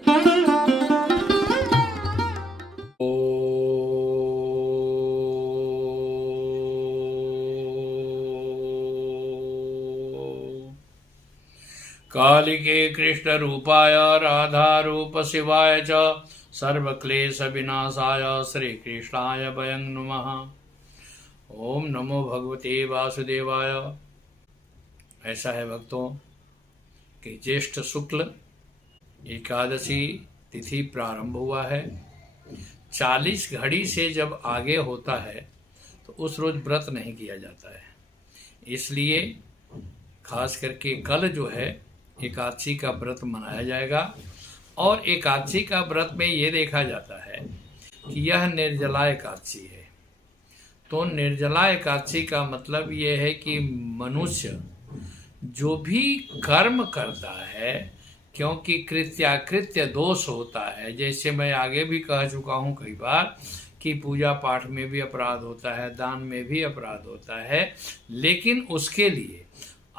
कालिके कृष्ण रूपाय राधा रूप शिवाय च सर्वक्लेश विनाशाय श्री कृष्णाय वयं नमः। ओम नमो भगवते वासुदेवाय। ऐसा है भक्तों कि ज्येष्ठ शुक्ल एकादशी तिथि प्रारंभ हुआ है। 40 घड़ी से जब आगे होता है तो उस रोज व्रत नहीं किया जाता है, इसलिए खास करके कल जो है एकादशी का व्रत मनाया जाएगा। और एकादशी का व्रत में ये देखा जाता है कि यह निर्जला एकादशी है। तो निर्जला एकादशी का मतलब ये है कि मनुष्य जो भी कर्म करता है, क्योंकि कृत्याकृत्य दोष होता है, जैसे मैं आगे भी कह चुका हूँ कई बार कि पूजा पाठ में भी अपराध होता है, दान में भी अपराध होता है, लेकिन उसके लिए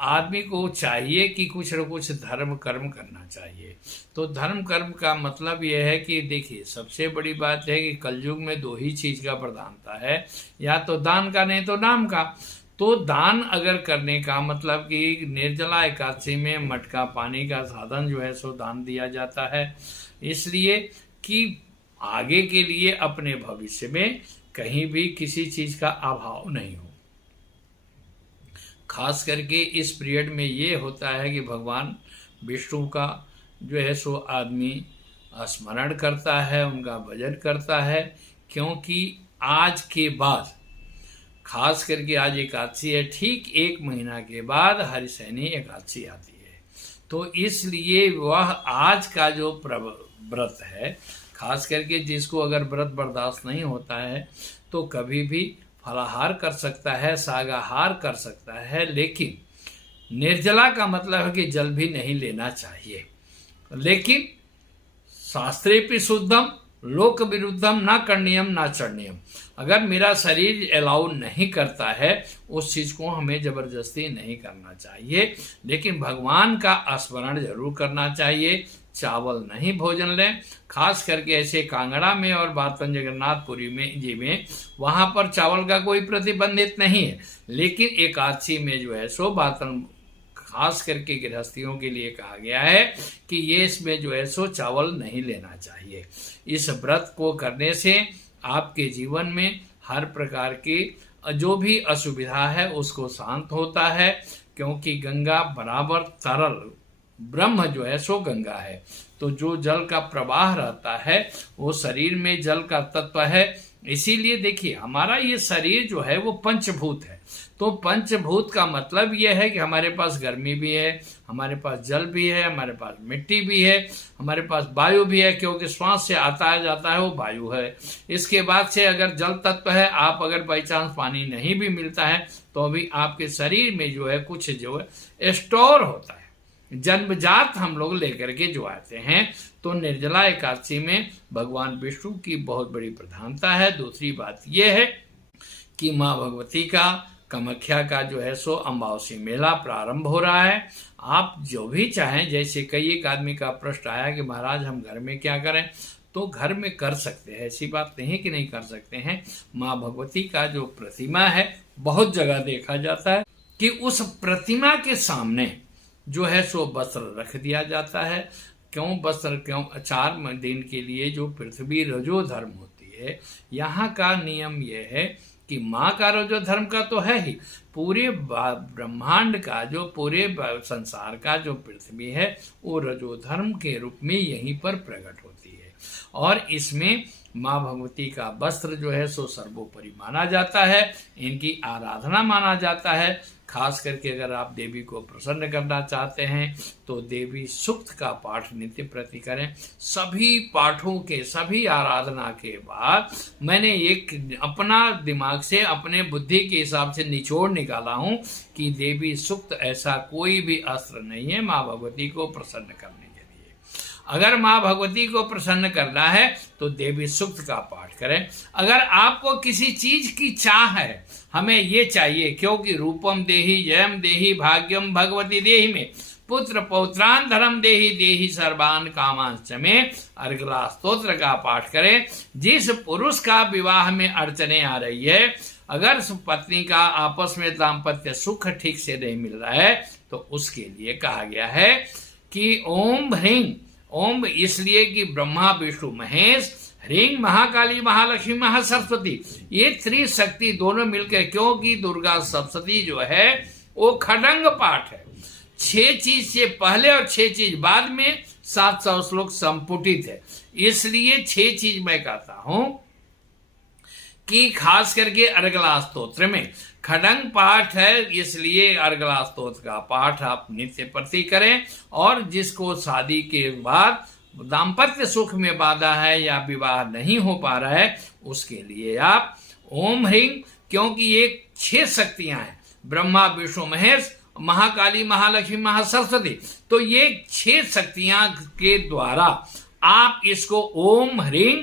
आदमी को चाहिए कि कुछ न कुछ धर्म कर्म करना चाहिए। तो धर्म कर्म का मतलब यह है कि देखिए, सबसे बड़ी बात है कि कलयुग में 2 ही चीज का प्रधानता है, या तो दान का नहीं तो नाम का। तो दान अगर करने का मतलब कि निर्जला एकादशी में मटका पानी का साधन जो है सो दान दिया जाता है, इसलिए कि आगे के लिए अपने भविष्य में कहीं भी किसी चीज का अभाव नहीं हो। खास करके इस पीरियड में ये होता है कि भगवान विष्णु का जो है सो आदमी स्मरण करता है, उनका भजन करता है, क्योंकि आज के बाद खास करके आज एकादशी है, ठीक 1 महीना के बाद हरिशयनी एकादशी आती है। तो इसलिए वह आज का जो व्रत है, खास करके जिसको अगर व्रत बर्दाश्त नहीं होता है तो कभी भी फलाहार कर सकता है, सागाहार कर सकता है, लेकिन निर्जला का मतलब है कि जल भी नहीं लेना चाहिए। लेकिन शास्त्रेपि शुद्धम लोक विरुद्धम ना करणीयम ना चरणीयम। अगर मेरा शरीर अलाउ नहीं करता है उस चीज को हमें जबरदस्ती नहीं करना चाहिए, लेकिन भगवान का स्मरण जरूर करना चाहिए। चावल नहीं भोजन लें, खास करके ऐसे कांगड़ा में और बातन जगन्नाथपुरी में जी में वहां पर चावल का कोई प्रतिबंधित नहीं है, लेकिन एकादशी में जो है सो बातन खास करके गृहस्थियों के लिए कहा गया है कि ये इसमें जो है सो चावल नहीं लेना चाहिए। इस व्रत को करने से आपके जीवन में हर प्रकार की जो भी असुविधा है उसको शांत होता है, क्योंकि गंगा बराबर तरल, ब्रह्म जो है सो गंगा है। तो जो जल का प्रवाह रहता है वो शरीर में जल का तत्व है। इसीलिए देखिए, हमारा ये शरीर जो है वो पंचभूत है। तो पंचभूत का मतलब ये है कि हमारे पास गर्मी भी है, हमारे पास जल भी है, हमारे पास मिट्टी भी है, हमारे पास वायु भी है, क्योंकि श्वास से आता है जाता है वो वायु है। इसके बाद से अगर जल तत्व है, आप अगर बाई चांस पानी नहीं भी मिलता है तो अभी आपके शरीर में जो है कुछ जो है स्टोर होता है, जन्मजात हम लोग लेकर के जो आते हैं। तो निर्जला एकादशी में भगवान विष्णु की बहुत बड़ी प्रधानता है। दूसरी बात यह है कि माँ भगवती का कामाख्या का जो है सो अमावस्या मेला प्रारंभ हो रहा है। आप जो भी चाहें, जैसे कई एक आदमी का प्रश्न आया कि महाराज हम घर में क्या करें, तो घर में कर सकते हैं, ऐसी बात नहीं कि नहीं कर सकते हैं। माँ भगवती का जो प्रतिमा है, बहुत जगह देखा जाता है कि उस प्रतिमा के सामने जो है सो वस्त्र रख दिया जाता है। क्यों वस्त्र? क्यों? 4 दिन के लिए जो पृथ्वी रजो धर्म होती है, यहाँ का नियम यह है कि माँ का रजो धर्म का तो है ही, पूरे ब्रह्मांड का जो पूरे संसार का जो पृथ्वी है वो रजो धर्म के रूप में यहीं पर प्रकट होती है। और इसमें माँ भगवती का वस्त्र जो है सो सर्वोपरि माना जाता है, इनकी आराधना माना जाता है। खास करके अगर आप देवी को प्रसन्न करना चाहते हैं तो देवी सूक्त का पाठ नित्य प्रति करें। सभी पाठों के, सभी आराधना के बाद मैंने एक अपना दिमाग से, अपने बुद्धि के हिसाब से निचोड़ निकाला हूं कि देवी सूक्त ऐसा कोई भी अस्त्र नहीं है माँ भगवती को प्रसन्न करने के लिए। अगर माँ भगवती को प्रसन्न करना है तो देवी सूक्त का पाठ करें। अगर आपको किसी चीज की चाह है, हमें ये चाहिए, क्योंकि रूपम देहि जयम देहि भाग्यम भगवती देहि में पुत्र पौत्रान धर्म देहि देहि सर्वान कामांश्च में अर्गला स्तोत्र का पाठ करें। जिस पुरुष का विवाह में अड़चने आ रही है, अगर पत्नी का आपस में दाम्पत्य सुख ठीक से नहीं मिल रहा है, तो उसके लिए कहा गया है कि ओम ह्रीं, ओम इसलिए कि ब्रह्मा विष्णु महेश, ह्रीं महाकाली महालक्ष्मी महासरस्वती, ये त्रिशक्ति दोनों मिलकर, क्योंकि दुर्गा सप्तशती जो है वो खडंग पाठ है, 6 चीज से पहले और 6 चीज बाद में 700 श्लोक संपुटित है। इसलिए 6 चीज मैं कहता हूं कि खास करके अर्गला स्तोत्र में खडंग पाठ है, इसलिए अर्गला स्तोत्र का पाठ आप नित्य प्रति करें। और जिसको शादी के बाद दाम्पत्य सुख में बाधा है या विवाह नहीं हो पा रहा है, उसके लिए आप ओम ह्रीं, क्योंकि ये 6 शक्तियां हैं, ब्रह्मा विष्णु महेश, महाकाली महालक्ष्मी महासरस्वती, तो ये 6 शक्तियां के द्वारा आप इसको ओम ह्रीं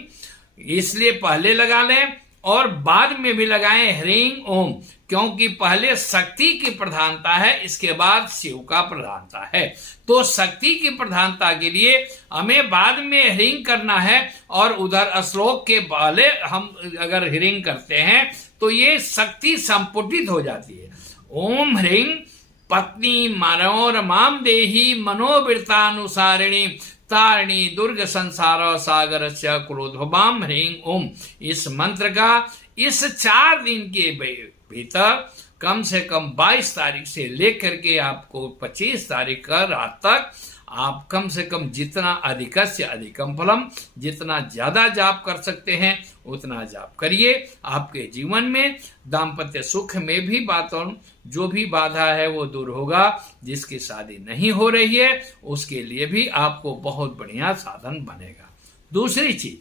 इसलिए पहले लगा लें और बाद में भी लगाएं ह्रीं ओम, क्योंकि पहले शक्ति की प्रधानता है, इसके बाद शिव का प्रधानता है। तो शक्ति की प्रधानता के लिए हमें बाद में ह्रीं करना है, और उधर श्लोक के पहले हम अगर ह्रीं करते हैं तो ये शक्ति संपुटित हो जाती है। ओम ह्रीं पत्नी मनोरमां देहि मनोवृत्तानुसारिणी तारिणी दुर्ग संसार सागर से क्रोधोबाम ह्रीं ओम। इस मंत्र का इस 4 दिन के भीतर कम से कम 22 तारीख से लेकर के आपको 25 तारीख का रात तक आप कम से कम जितना अधिकस्य अधिकम फलम, जितना ज्यादा जाप कर सकते हैं उतना जाप करिए। आपके जीवन में दाम्पत्य सुख में भी बातों जो भी बाधा है वो दूर होगा। जिसकी शादी नहीं हो रही है उसके लिए भी आपको बहुत बढ़िया साधन बनेगा। दूसरी चीज,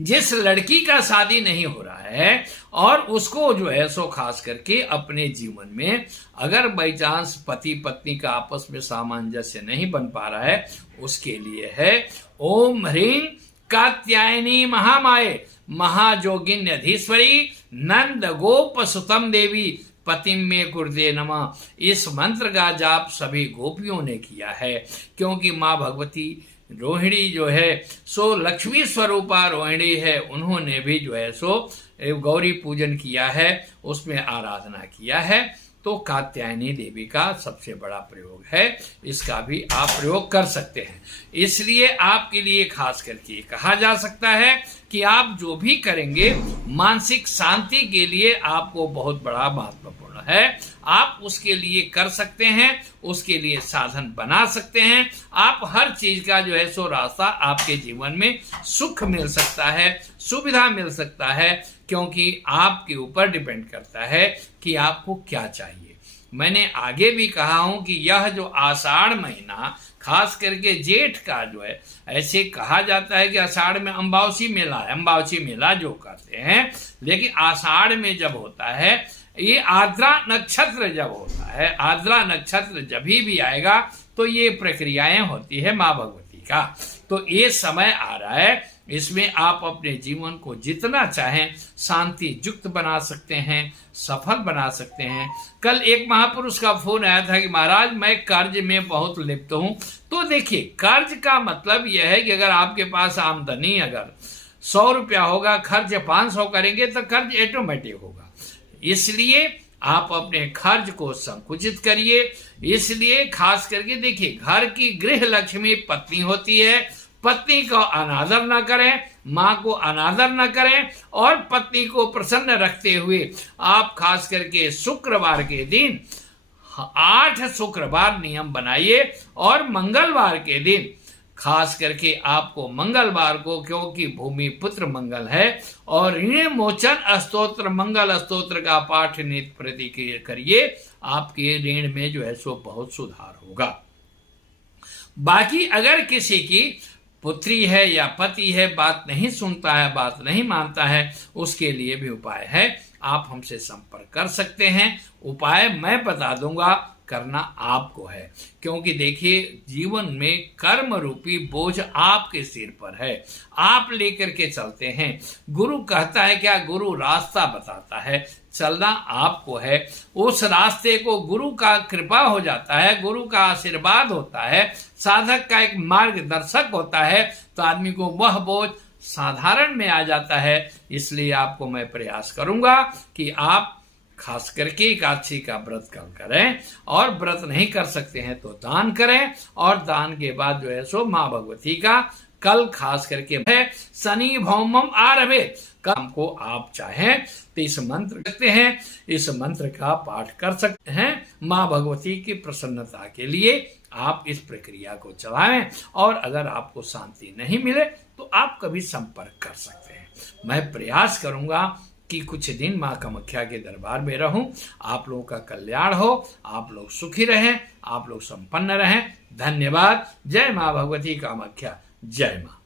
जिस लड़की का शादी नहीं हो रहा है और उसको जो है सो खास करके अपने जीवन में अगर बाई चांस पति पत्नी का आपस में सामंजस्य नहीं बन पा रहा है, उसके लिए है ओम ह्रीं कात्यायनी महामाये महाजोगिन्यधीश्वरी नंद गोप सुतम देवी पतिम में कुर्दे नमः। इस मंत्र का जाप सभी गोपियों ने किया है, क्योंकि माँ भगवती रोहिणी जो है सो लक्ष्मी स्वरूपा रोहिणी है, उन्होंने भी जो है सो गौरी पूजन किया है, उसमें आराधना किया है। तो कात्यायनी देवी का सबसे बड़ा प्रयोग है, इसका भी आप प्रयोग कर सकते हैं। इसलिए आपके लिए खास करके कहा जा सकता है कि आप जो भी करेंगे मानसिक शांति के लिए आपको बहुत बड़ा महत्वपूर्ण है। आप उसके लिए कर सकते हैं, उसके लिए साधन बना सकते हैं। आप हर चीज का जो है सो रास्ता आपके जीवन में सुख मिल सकता है, सुविधा मिल सकता है, क्योंकि आपके ऊपर डिपेंड करता है कि आपको क्या चाहिए। मैंने आगे भी कहा हूं कि यह जो आषाढ़ महीना खास करके जेठ का जो है, ऐसे कहा जाता है कि आषाढ़ में अम्बावसी मेला है, अम्बावसी मेला जो कहते हैं, लेकिन आषाढ़ में जब होता है, ये आर्द्रा नक्षत्र जब होता है, आर्द्रा नक्षत्र जब भी आएगा तो ये प्रक्रियाएं होती है माँ भगवती का। तो ये समय आ रहा है, इसमें आप अपने जीवन को जितना चाहें शांति युक्त बना सकते हैं, सफल बना सकते हैं। कल एक महापुरुष का फोन आया था कि महाराज मैं कर्ज में बहुत लिप्त हूं। तो देखिए, कर्ज का मतलब यह है कि अगर आपके पास आमदनी अगर 100 रुपया होगा, खर्च 500 करेंगे तो कर्ज ऑटोमेटिक होगा। इसलिए आप अपने खर्च को संकुचित करिए। इसलिए खास करके देखिए, घर की गृह लक्ष्मी पत्नी होती है, पत्नी को अनादर न करें, माँ को अनादर न करें, और पत्नी को प्रसन्न रखते हुए आप खास करके शुक्रवार के दिन 8 शुक्रवार नियम बनाइए, और मंगलवार के दिन खास करके आपको मंगलवार को, क्योंकि भूमि पुत्र मंगल है, और ऋण मोचन स्तोत्र मंगल स्तोत्र का पाठ नित्य प्रति करिए। आपके ऋण में जो है सो बहुत सुधार होगा। बाकी अगर किसी की पुत्री है या पति है, बात नहीं सुनता है, बात नहीं मानता है, उसके लिए भी उपाय है। आप हमसे संपर्क कर सकते हैं। उपाय मैं बता दूंगा, करना आपको है। क्योंकि देखिए, जीवन में कर्म रूपी बोझ आपके सिर पर है, आप लेकर के चलते हैं। गुरु कहता है क्या? गुरु रास्ता बताता है, चलना आपको है। उस रास्ते को गुरु का कृपा हो जाता है, गुरु का आशीर्वाद होता है, साधक का एक मार्गदर्शक होता है, तो आदमी को वह बोझ साधारण में आ जाता है। इसलिए आपको मैं प्रयास करूंगा कि आप खास करके एकादशी का व्रत कल करें, और व्रत नहीं कर सकते हैं तो दान करें, और दान के बाद जो है सो माँ भगवती का कल खास करके है शनि भौमम आरभे। काम को आप चाहें तो इस मंत्र करते हैं, इस मंत्र का पाठ कर सकते हैं। माँ भगवती की प्रसन्नता के लिए आप इस प्रक्रिया को चलाएं, और अगर आपको शांति नहीं मिले तो आप कभी संपर्क कर सकते हैं। मैं प्रयास करूंगा कि कुछ दिन माँ कामाख्या के दरबार में रहूं, आप लोगों का कल्याण हो, आप लोग सुखी रहें, आप लोग संपन्न रहें। धन्यवाद। जय माँ भगवती कामाख्या। जय माँ।